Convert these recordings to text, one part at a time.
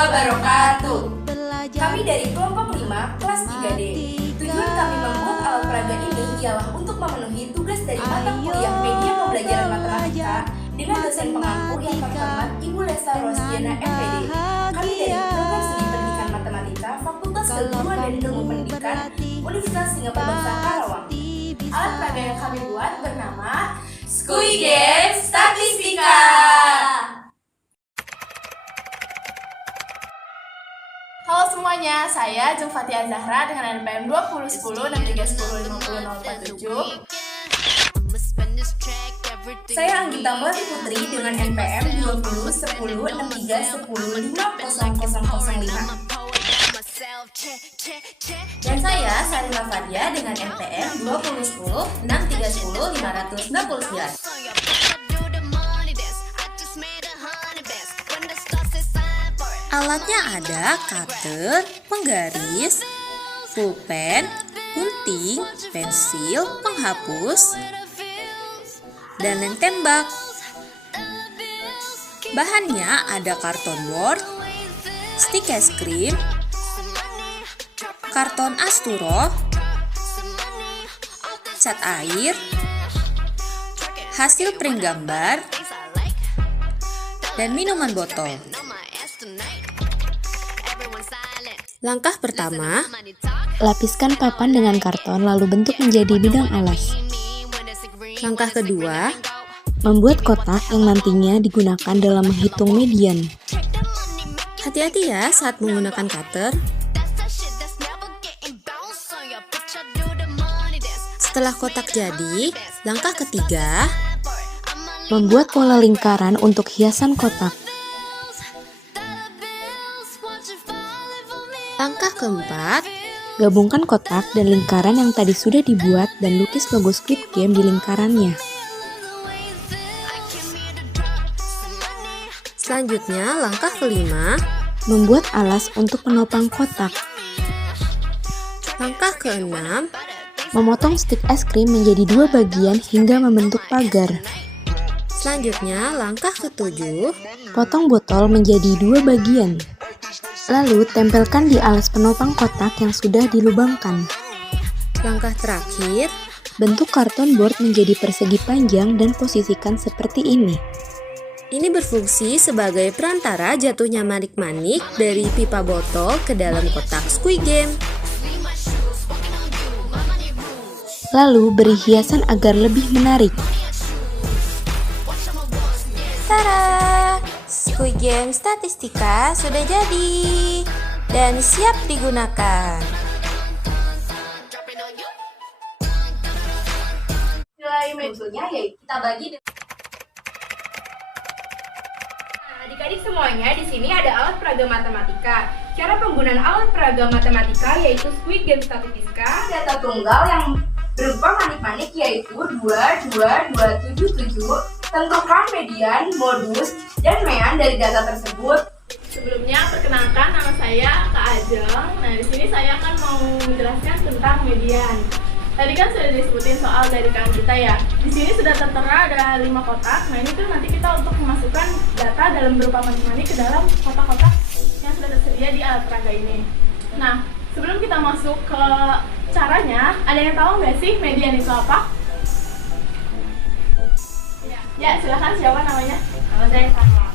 wabarakatuh. Kami dari kelompok 5 kelas 3D. Tujuan kami membuat alat peraga ini ialah untuk memenuhi tugas dari mata kuliah media pembelajaran matematika dengan dosen pengampu yang terhormat Ibu Lesa Rosdiana MPD. Kami dari program studi pendidikan matematika Fakultas Keguruan dan Ilmu Pendidikan Universitas Singapura Bangsa Karawang. Alat peraga yang kami buat bernama Squid Game Statistika. Halo semuanya, saya Jung Fatia Zahra dengan NPM 2010 6310 5047. Saya Anggita Melati Putri dengan NPM 20 10 63 10 5005. Dan saya Sarina Fadia dengan NPM 20 10 63 10 569. Alatnya ada cutter, penggaris, pulpen, gunting, pensil, penghapus, dan lem tembak. Bahannya ada karton board, stik es krim, karton asturo, cat air, hasil print gambar, dan minuman botol. Langkah pertama, lapiskan papan dengan karton lalu bentuk menjadi bidang alas. langkah kedua, Membuat kotak yang nantinya digunakan dalam menghitung median. hati-hati ya saat menggunakan cutter. Setelah kotak jadi, langkah ketiga, Membuat pola lingkaran untuk hiasan kotak. langkah keempat, Gabungkan kotak dan lingkaran yang tadi sudah dibuat dan lukis logo Squid Game di lingkarannya. selanjutnya langkah kelima, Membuat alas untuk penopang kotak. langkah keenam, Memotong stik es krim menjadi 2 bagian hingga membentuk pagar. selanjutnya langkah ketujuh, Potong botol menjadi 2 bagian. Lalu tempelkan di alas penopang kotak yang sudah dilubangkan. langkah terakhir, Bentuk karton board menjadi persegi panjang dan posisikan seperti ini. ini berfungsi sebagai perantara jatuhnya manik-manik dari pipa botol ke dalam kotak Squid Game. Lalu beri hiasan agar lebih menarik. Tara, Squid Game Statistika sudah jadi dan siap digunakan. Nilai metodenya yaitu kita bagi. Adik-adik semuanya, di sini ada alat peraga matematika. Cara penggunaan alat peraga matematika yaitu Squid Game Statistika, data tunggal yang berupa manik-manik yaitu 2, 2, 2, 7, 7. Tentukan median, modus, dan mean dari data tersebut. Sebelumnya perkenalkan, nama saya Kak Ajeng. Nah, di sini saya akan mau menjelaskan tentang median. Tadi kan sudah disebutin soal dari Kak kita ya. Di sini sudah tertera ada 5 kotak. Nah, ini tuh nanti kita untuk memasukkan data dalam berupa manik-manik ke dalam kotak-kotak yang sudah tersedia di alat peraga ini. Nah, sebelum kita masuk ke caranya, ada yang tahu nggak sih median itu apa? Ya, silakan, siapa namanya? Nama saya Sarah.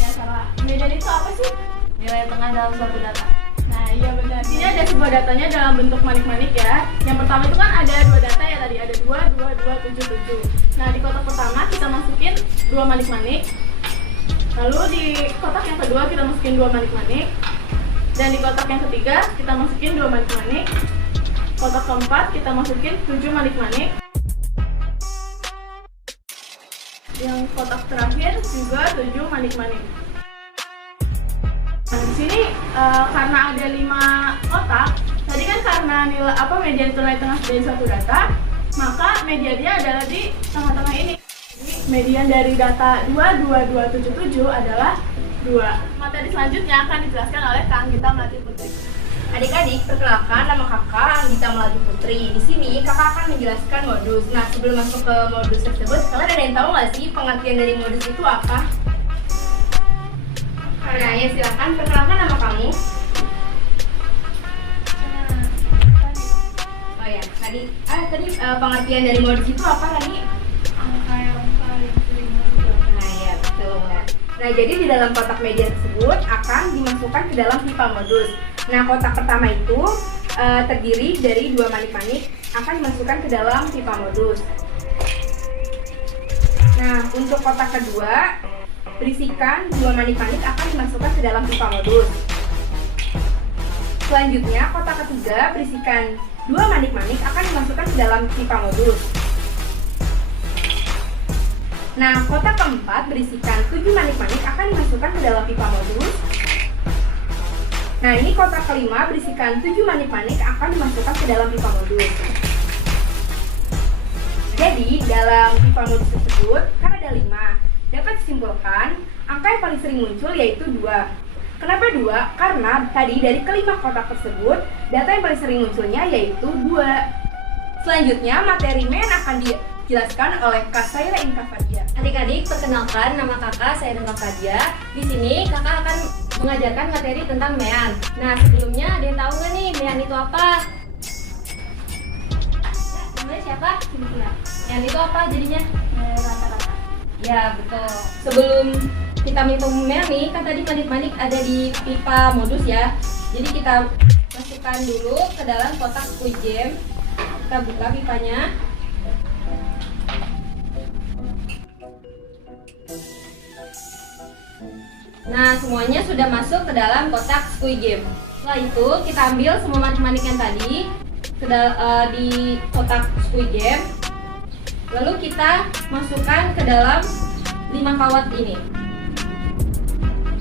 Ya, salah. Median itu apa sih? Nilai tengah dalam suatu data. Nah, iya benar. Ini ada sebuah datanya dalam bentuk manik-manik ya. Yang pertama itu kan ada 2 data ya tadi, ada 2, 2, 2, 7, 7. Nah, di kotak pertama kita masukin 2 manik-manik. Lalu di kotak yang kedua kita masukin 2 manik-manik. Dan di kotak yang ketiga kita masukin 2 manik-manik. Kotak keempat kita masukin 7 manik-manik. Yang kotak terakhir juga 7 manik-manik. Nah, di sini karena ada 5 kotak, tadi kan karena nilai median nilai tengah dari suatu data, maka mediannya adalah di tengah-tengah ini. Jadi, median dari data 2, 2, 2, 7, 7 adalah 2. Materi selanjutnya akan dijelaskan oleh Kak Anggita Melati Putri. Adik-adik, perkenalkan nama kakak Anggita Melati Putri. Di sini kakak akan menjelaskan modus. Nah, sebelum masuk ke modus tersebut, kalian ada yang tahu nggak sih pengertian dari modus itu apa? Nah, ya silakan perkenalkan nama kamu. Oh ya, tadi pengertian dari modus itu apa Rani? Angka yang paling sering masuk. Nah, ya betul. Nah, jadi di dalam kotak media tersebut akan dimasukkan ke dalam pipa modus. Nah, kotak pertama itu terdiri dari 2 manik-manik akan dimasukkan ke dalam pipa modus. Nah, untuk kotak kedua berisikan 2 manik-manik akan dimasukkan ke dalam pipa modus. Selanjutnya, kotak ketiga berisikan 2 manik-manik akan dimasukkan ke dalam pipa modus. Nah, kotak keempat berisikan 7 manik-manik akan dimasukkan ke dalam pipa modus. Nah, ini kotak kelima berisikan 7 manik-manik akan dimasukkan ke dalam pipa modus. Jadi, dalam pipa modus tersebut kan ada 5. Dapat disimpulkan, angka yang paling sering muncul yaitu 2. Kenapa 2? Karena tadi dari kelima kotak tersebut, data yang paling sering munculnya yaitu 2. Selanjutnya, materi MEN akan dijelaskan oleh Kak Saira Inka Fadia. Adik-adik, perkenalkan nama kakak saya Inka Fadia. Di sini kakak akan mengajarkan materi tentang MEAN. Nah, sebelumnya ada yang tahu nggak nih MEAN itu apa? Namanya siapa? MEAN itu apa jadinya? Rata-rata. Ya, betul. Sebelum kita menghitung MEAN nih, kan tadi manik-manik ada di pipa modus ya. Jadi kita masukkan dulu ke dalam kotak Squid Game. Kita buka pipanya. Nah, semuanya sudah masuk ke dalam kotak Squid Game. Setelah itu, kita ambil semua manik-manik yang tadi di kotak Squid Game. Lalu kita masukkan ke dalam 5 kawat ini.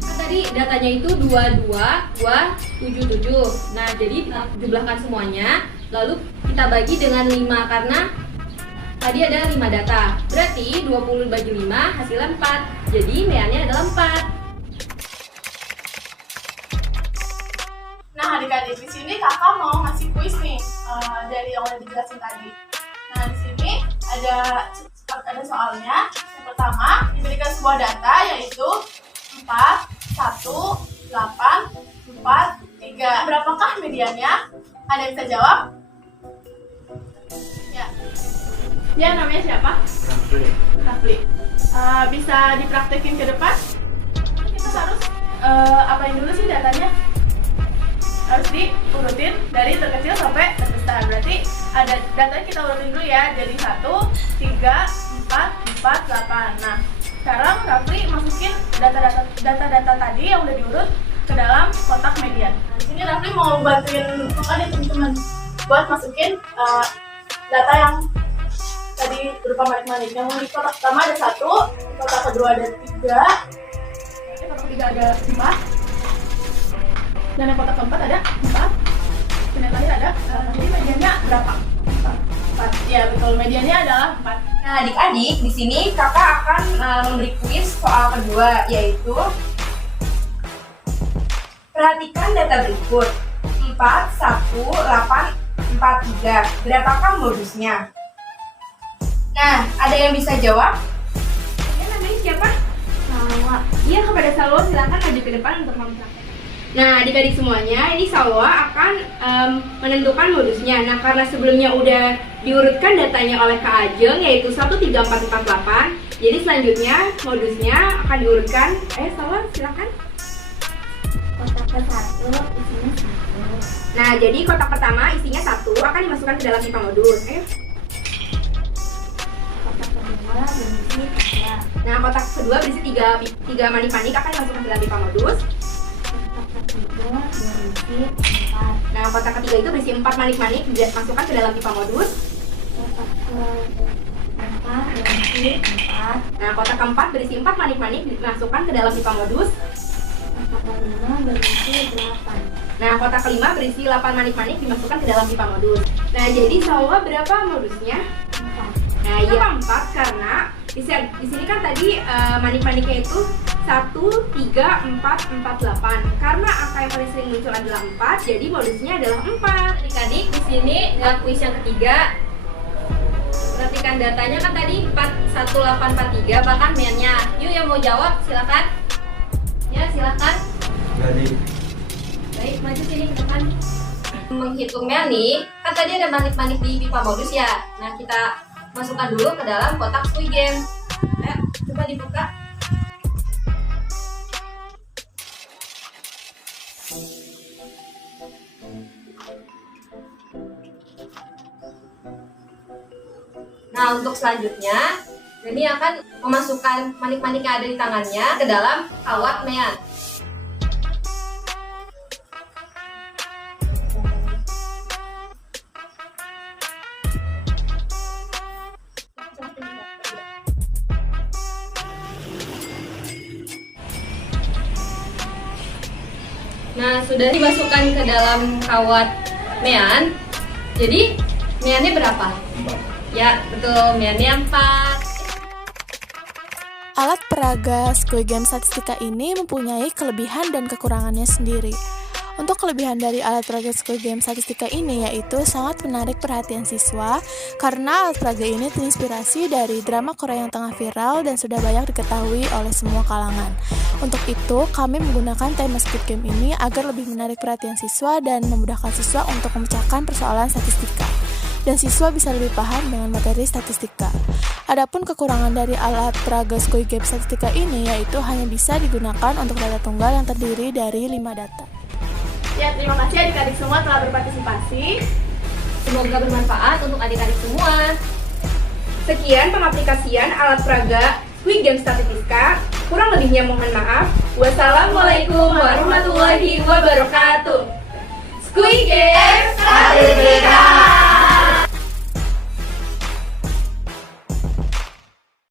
Nah, tadi datanya itu 22, 2, 77. Nah, jadi kita jumlahkan semuanya. Lalu kita bagi dengan 5 karena tadi ada 5 data. Berarti 20 bagi 5 hasilnya 4. Jadi MEAN-nya adalah 4. Nah, adik-adik, di sini kakak mau ngasih kuis nih dari yang udah dijelasin tadi. Nah, di sini ada soalnya. Yang pertama, diberikan sebuah data yaitu 4, 1, 8, 4, 3. Berapakah mediannya? Ada yang bisa jawab? Ya. Dia namanya siapa? Rafli. Bisa dipraktekin ke depan? Kita harus apain dulu sih datanya? Harus diurutin dari terkecil sampai terbesar. Berarti ada datanya kita urutin dulu ya. Jadi 1, 3, 4, 4, 8. Nah, sekarang Rafli masukin data-data tadi yang udah diurut ke dalam kotak median. Nah, di sini Rafli mau bantuin teman-teman buat masukin data yang tadi berupa manik-manik. Yang di kotak pertama ada 1, di kotak kedua ada 3, di kotak ketiga ada 5. Dan yang kotak keempat ada 4. Dan yang tadi ada, jadi mediannya berapa? 4. Ya betul, mediannya adalah 4. Nah, adik-adik, di sini kakak akan memberi kuis soal kedua, yaitu perhatikan data berikut 4, 1, 8, 4, 3. Berapakah modusnya? Nah, ada yang bisa jawab? Ya, namanya siapa? Salwa. Iya, kepada Salwa silakan maju ke depan untuk mempraktekkan. Nah, adik-adik semuanya, ini Salwa akan menentukan modusnya. Nah, karena sebelumnya udah diurutkan datanya oleh Kak Ajeng, yaitu 1, 3, 4, 4, 8. Jadi selanjutnya modusnya akan diurutkan. Salwa silakan. Kotak ke-1 isinya 1. Nah, jadi kotak pertama isinya 1 akan dimasukkan ke dalam pipa modus. Kotak kedua berisi 3. Nah, kotak kedua berisi 3 manik-manik akan dimasukkan ke dalam pipa modus. Kotak ketiga berisi 4. Nah, kotak ketiga itu berisi 4 manik-manik dimasukkan ke dalam pipa modus. Kotak keempat berisi 4. Nah, kotak keempat berisi 4 manik-manik dimasukkan ke dalam pipa modus. Kotak kelima berisi 8. Nah, kotak kelima berisi 8 manik-manik dimasukkan ke dalam pipa modus. Nah, jadi Salwa berapa modusnya? 4. Nah, iya 4 karena di sini kan tadi manik-maniknya itu 1, 3, 4, 4, 8. Karena angka yang paling sering muncul adalah 4, jadi modusnya adalah 4. Adik-adik, di sini kuis yang ketiga. Perhatikan datanya kan tadi 4, 1, 8, 4, 3, bahkan MEAN-nya. Yuk yang mau jawab silakan. Ya. Ya, silakan. Jadi Baik, maju sini ke depan. Menghitungnya nih, kan tadi ada manik-manik di pipa modus ya. Nah, kita masukkan dulu ke dalam kotak Squid Game. Ayo, coba dibuka. Nah, untuk selanjutnya, ini akan memasukkan manik-manik yang ada di tangannya ke dalam kawat mean. Nah, sudah dimasukkan ke dalam kawat mean. Jadi, meannya berapa? Ya, betul. Meannya 4. Alat peraga Squid Game Statistika ini mempunyai kelebihan dan kekurangannya sendiri. Untuk kelebihan dari alat peraga Squid Game Statistika ini yaitu sangat menarik perhatian siswa karena alat peraga ini terinspirasi dari drama Korea yang tengah viral dan sudah banyak diketahui oleh semua kalangan. Untuk itu, kami menggunakan tema Squid Game ini agar lebih menarik perhatian siswa dan memudahkan siswa untuk memecahkan persoalan statistika. Dan siswa bisa lebih paham dengan materi statistika. Adapun kekurangan dari alat peraga Squid Game Statistika ini yaitu hanya bisa digunakan untuk data tunggal yang terdiri dari 5 data. Ya, terima kasih adik-adik semua telah berpartisipasi. Semoga bermanfaat untuk adik-adik semua. Sekian pengaplikasian alat peraga Squid Game Statistika. Kurang lebihnya mohon maaf. Wassalamualaikum warahmatullahi wabarakatuh. Squid Game Statistika.